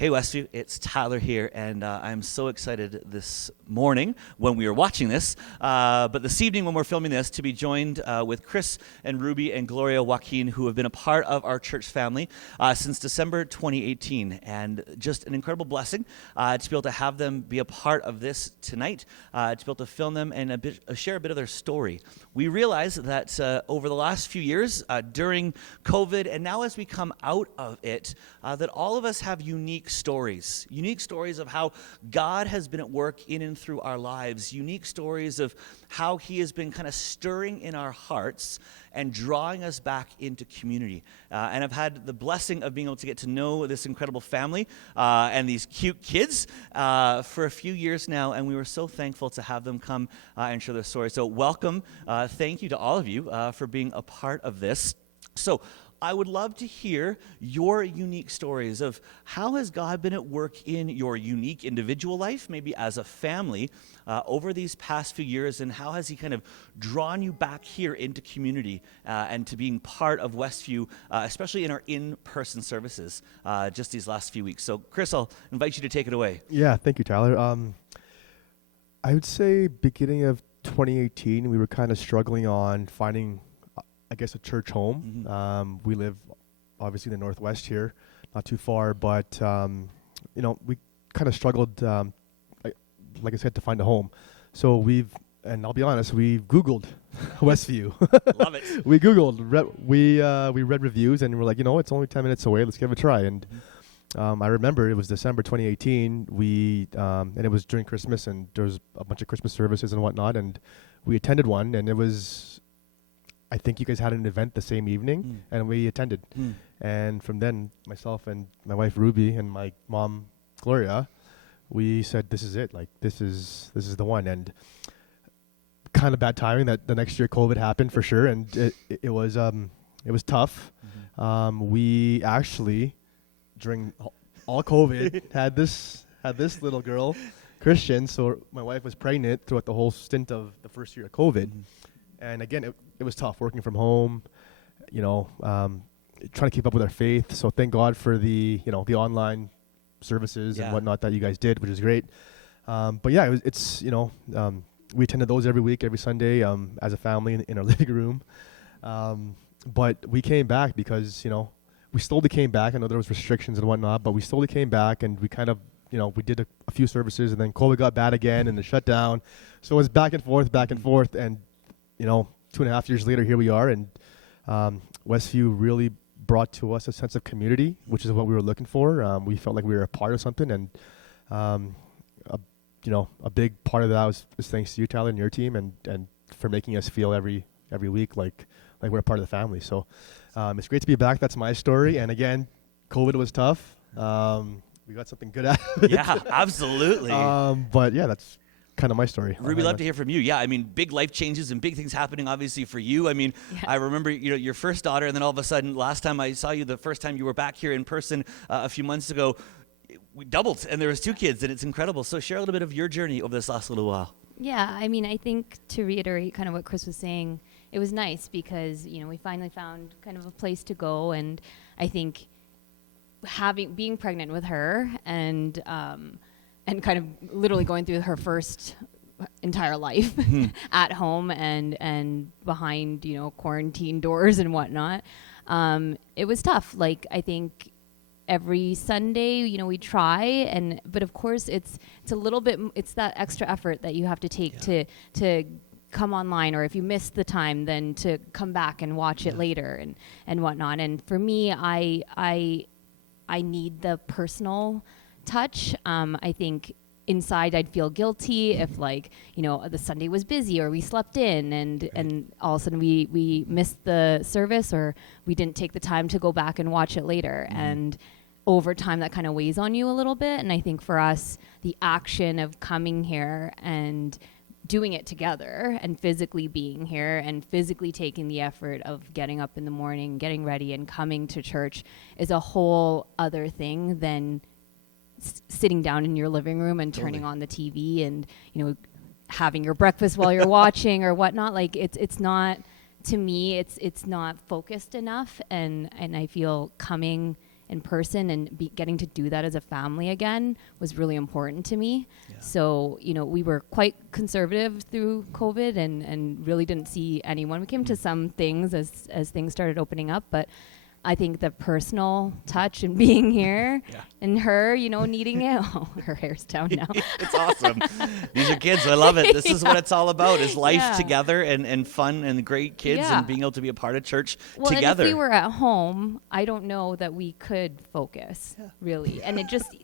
Hey Westview, it's Tyler here, and I'm so excited this morning when we are watching this, but this evening when we're filming this, to be joined with Chris and Ruby and Gloria Joaquin, who have been a part of our church family since December 2018, and just an incredible blessing to be able to have them be a part of this tonight, to be able to film them and share a bit of their story. We realize that over the last few years, during COVID, and now as we come out of it, that all of us have unique stories of how God has been at work in and through our lives, unique stories of how he has been kind of stirring in our hearts and drawing us back into community. And I've had the blessing of being able to get to know this incredible family and these cute kids for a few years now, and we were so thankful to have them come and share their story. So welcome, thank you to all of you for being a part of this. So I would love to hear your unique stories of how has God been at work in your unique individual life, maybe as a family, over these past few years, and how has he kind of drawn you back here into community and to being part of Westview, especially in our in-person services just these last few weeks. So Chris, I'll invite you to take it away. Yeah, thank you, Tyler. I would say beginning of 2018, we were kind of struggling on finding I guess a church home. Mm-hmm. We live obviously in the Northwest here, not too far, but we kind of struggled, like I said, to find a home. So and I'll be honest, we've Googled Westview. Love it. We Googled, we read reviews, and we're like, it's only 10 minutes away. Let's give it a try. And I remember it was December 2018. And it was during Christmas, and there was a bunch of Christmas services and whatnot, and we attended one, and it was, I think you guys had an event the same evening, and we attended. And from then, myself and my wife Ruby and my mom Gloria, we said, "This is it. Like this is the one." And kind of bad timing that the next year COVID happened for sure, and it was tough. We actually during all COVID had this little girl, Christian. So my wife was pregnant throughout the whole stint of the first year of COVID. And again, it was tough working from home, trying to keep up with our faith. So thank God for the online services and whatnot that you guys did, which is great. But yeah, we attended those every week, every Sunday, as a family in our living room. But we came back because, we slowly came back. I know there was restrictions and whatnot, but we slowly came back, and we kind of, we did a few services, and then COVID got bad again and the shutdown. So it was back and forth, and 2.5 years later, here we are, and Westview really brought to us a sense of community, which is what we were looking for. We felt like we were a part of something, and a big part of that was thanks to you, Tyler, and your team, and for making us feel every week like we're a part of the family. So it's great to be back. That's my story. And again, COVID was tough. We got something good out of it. Yeah, absolutely. But yeah, that's kind of my story. Ruby, love to hear from you. Yeah, I mean, big life changes and big things happening, obviously, for you. I mean, I remember, your first daughter, and then all of a sudden, last time I saw you, the first time you were back here in person a few months ago, we doubled, and there was 2 kids, and it's incredible. So share a little bit of your journey over this last little while. Yeah, I mean, I think to reiterate kind of what Chris was saying, it was nice because, we finally found kind of a place to go, and I think being pregnant with her and kind of literally going through her first entire life at home and behind, quarantine doors and whatnot. It was tough. Like, I think every Sunday, we try, but of course it's a little bit, it's that extra effort that you have to take to come online, or if you miss the time, then to come back and watch it later and whatnot. And for me, I need the personal touch. I think inside I'd feel guilty if the Sunday was busy or we slept in and all of a sudden we missed the service or we didn't take the time to go back and watch it later. And over time that kind of weighs on you a little bit. And I think for us, the action of coming here and doing it together and physically being here and physically taking the effort of getting up in the morning, getting ready and coming to church is a whole other thing than sitting down in your living room and turning on the TV and, having your breakfast while you're watching or whatnot. Like it's not, to me, it's not focused enough. And I feel coming in person, and getting to do that as a family again was really important to me. Yeah. So, we were quite conservative through COVID and really didn't see anyone. We came to some things as things started opening up, but I think the personal touch and being here and her, needing it. Oh, her hair's down now. It's awesome. These are kids. I love it. This is what it's all about, is life together and fun and great kids and being able to be a part of church together. And if we were at home, I don't know that we could focus, really. And it just,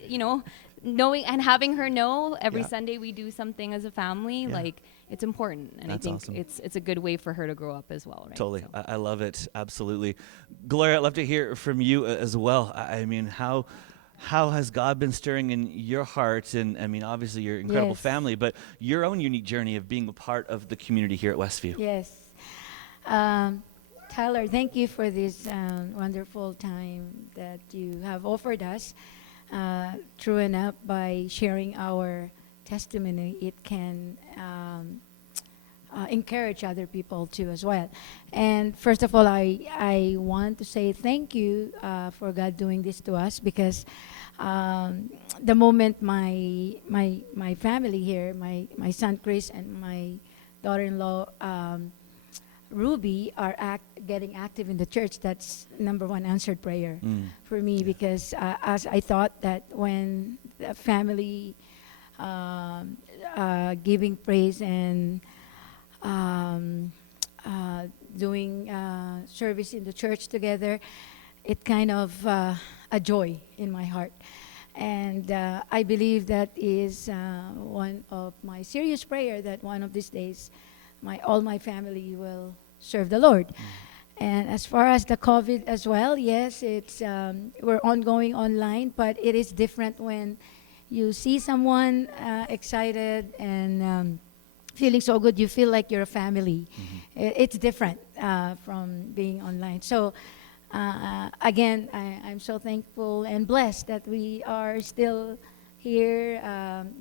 knowing and having her know every Sunday we do something as a family, like, it's important. And That's I think awesome. it's a good way for her to grow up as well, right? Totally. So. I love it. Absolutely. Gloria, I'd love to hear from you as well. I mean, how has God been stirring in your heart? And I mean, obviously your incredible family, but your own unique journey of being a part of the community here at Westview. Yes. Tyler, thank you for this wonderful time that you have offered us. True enough, by sharing our testimony, it can encourage other people too as well. And first of all, I want to say thank you for God doing this to us, because the moment my family here, my son Chris and my daughter-in-law Ruby are getting active in the church, that's number one answered prayer for me, because as I thought that when the family giving praise and doing service in the church together, it kind of a joy in my heart. And I believe that is one of my serious prayer, that one of these days all my family will serve the Lord. And as far as the COVID as well, yes, it's we're ongoing online, but it is different when you see someone excited and feeling so good. You feel like you're a family. It's different from being online. So again, I'm so thankful and blessed that we are still here,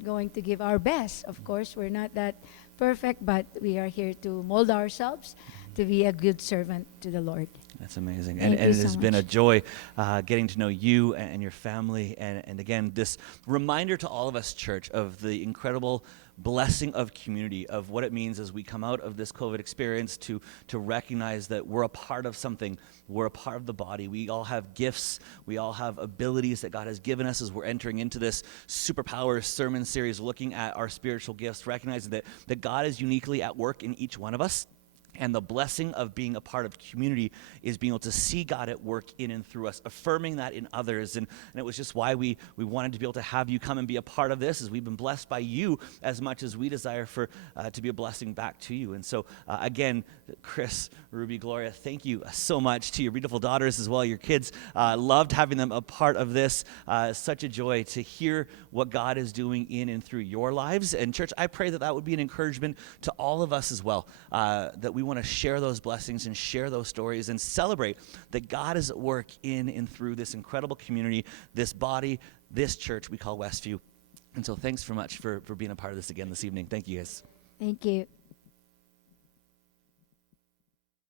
going to give our best. Of course, we're not that perfect, but we are here to mold ourselves to be a good servant to the Lord. That's amazing. Thank And you it so has been a much. joy getting to know you and your family. And again, this reminder to all of us, church, of the incredible blessing of community, of what it means as we come out of this COVID experience to recognize that we're a part of something. We're a part of the body. We all have gifts. We all have abilities that God has given us as we're entering into this superpower sermon series, looking at our spiritual gifts, recognizing that God is uniquely at work in each one of us. And the blessing of being a part of community is being able to see God at work in and through us, affirming that in others. And it was just why we wanted to be able to have you come and be a part of this, as we've been blessed by you as much as we desire for to be a blessing back to you. And so, again, Chris, Ruby, Gloria, thank you so much to your beautiful daughters as well, your kids. Loved having them a part of this. Such a joy to hear what God is doing in and through your lives. And church, I pray that would be an encouragement to all of us as well, that we want to share those blessings and share those stories and celebrate that God is at work in and through this incredible community, this body, this church we call Westview. And so thanks so much for being a part of this again this evening. Thank you, guys. Thank you.